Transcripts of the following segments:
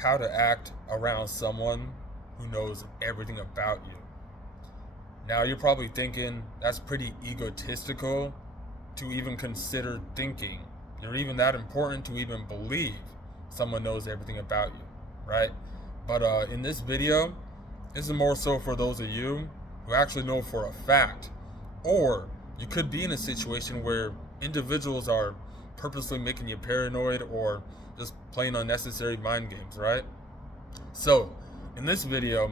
how to act around someone who knows everything about you. Now, you're probably thinking that's pretty egotistical to even consider thinking. You're even that important to even believe someone knows everything about you, right? But in this video, this is more so for those of you who actually know for a fact, or you could be in a situation where individuals are purposely making you paranoid or just playing unnecessary mind games, right? So, in this video,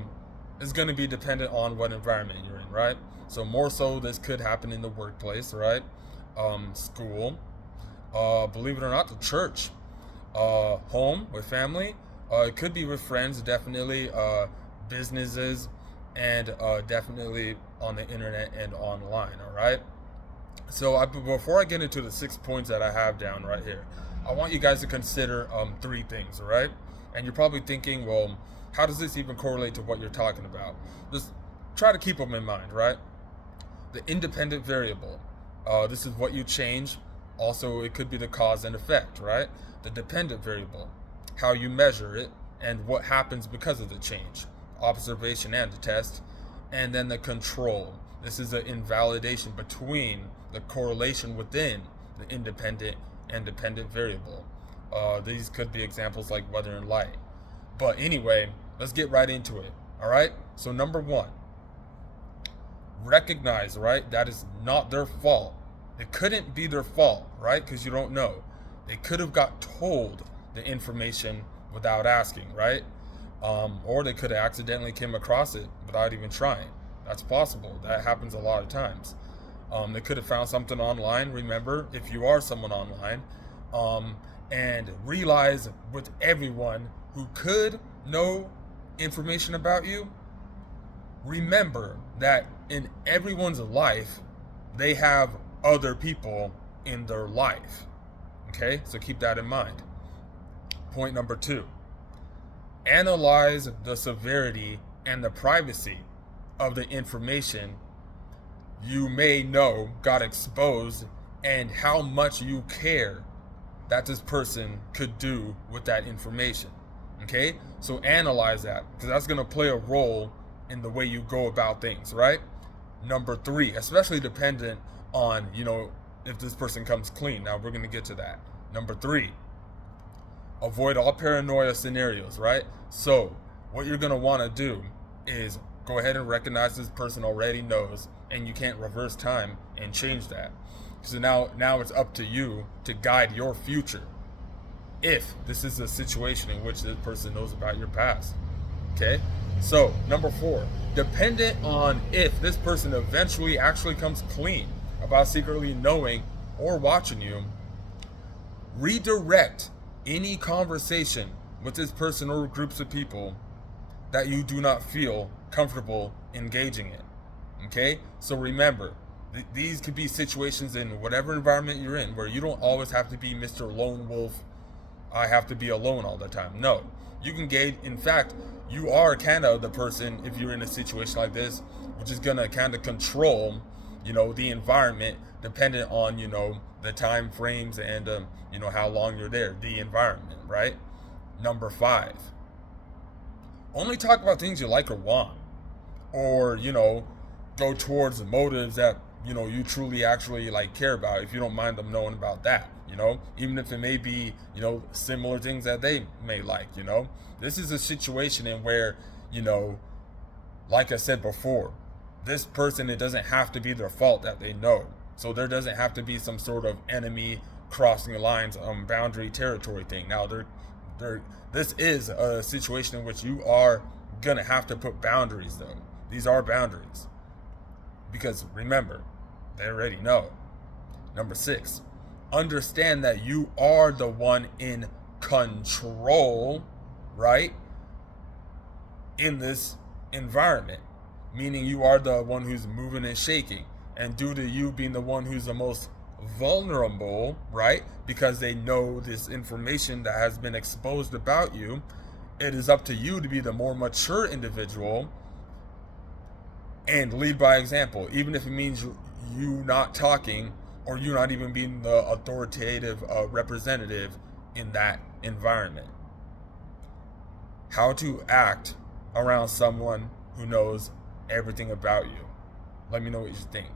it's going to be dependent on what environment you're in, right? So, more so, this could happen in the workplace, right? School, believe it or not, the church, home with family. It could be with friends, definitely, businesses, and definitely on the internet and online, all right? So, before I get into the 6 points that I have down right here, I want you guys to consider three things, all right? And you're probably thinking, well, how does this even correlate to what you're talking about? Just try to keep them in mind, right? The independent variable. This is what you change. Also, it could be the cause and effect, right? The dependent variable, how you measure it, and what happens because of the change. Observation and the test. And then the control. This is an invalidation between the correlation within the independent and dependent variable. These could be examples like weather and light. But anyway, let's get right into it. All right? So, number one, recognize, right? That is not their fault. It couldn't be their fault, right? Because you don't know. They could have got told the information without asking, right? Or they could have accidentally came across it without even trying. That's possible. That happens a lot of times. They could have found something online. Remember, if you are someone online, and realize with everyone who could know information about you, remember that in everyone's life, they have other people in their life. Okay, so keep that in mind. Point number two, analyze the severity and the privacy of the information you may know got exposed and how much you care that this person could do with that information. Okay, so analyze that because that's going to play a role in the way you go about things, right? Number three, especially dependent on, if this person comes clean. Now we're going to get to that. Number three, avoid all paranoia scenarios, right? So what you're going to want to do is go ahead and recognize this person already knows, and you can't reverse time and change that. So now it's up to you to guide your future if this is a situation in which this person knows about your past. Okay? So, number four, dependent on if this person eventually actually comes clean about secretly knowing or watching you, redirect any conversation with this person or groups of people that you do not feel comfortable engaging in. Okay? So remember, these could be situations in whatever environment you're in where you don't always have to be Mr. Lone Wolf. I have to be alone all the time. No, you can gauge. In fact, you are kind of the person, if you're in a situation like this, which is gonna kind of control, the environment dependent on, the time frames and, how long you're there, the environment, right? Number five, only talk about things you like or want, or, go towards the motives that, you truly actually like care about, if you don't mind them knowing about that, even if it may be, similar things that they may like. This is a situation in where, like I said before, this person, it doesn't have to be their fault that they know. So there doesn't have to be some sort of enemy crossing the lines, boundary territory thing. Now this is a situation in which you are gonna have to put boundaries though. These are boundaries. Because remember, they already know. Number six, understand that you are the one in control, right? In this environment. Meaning you are the one who's moving and shaking. And due to you being the one who's the most vulnerable, right? Because they know this information that has been exposed about you, it is up to you to be the more mature individual and lead by example, even if it means you not talking or you not even being the authoritative representative in that environment. how to act around someone who knows everything about you. Let me know what you think.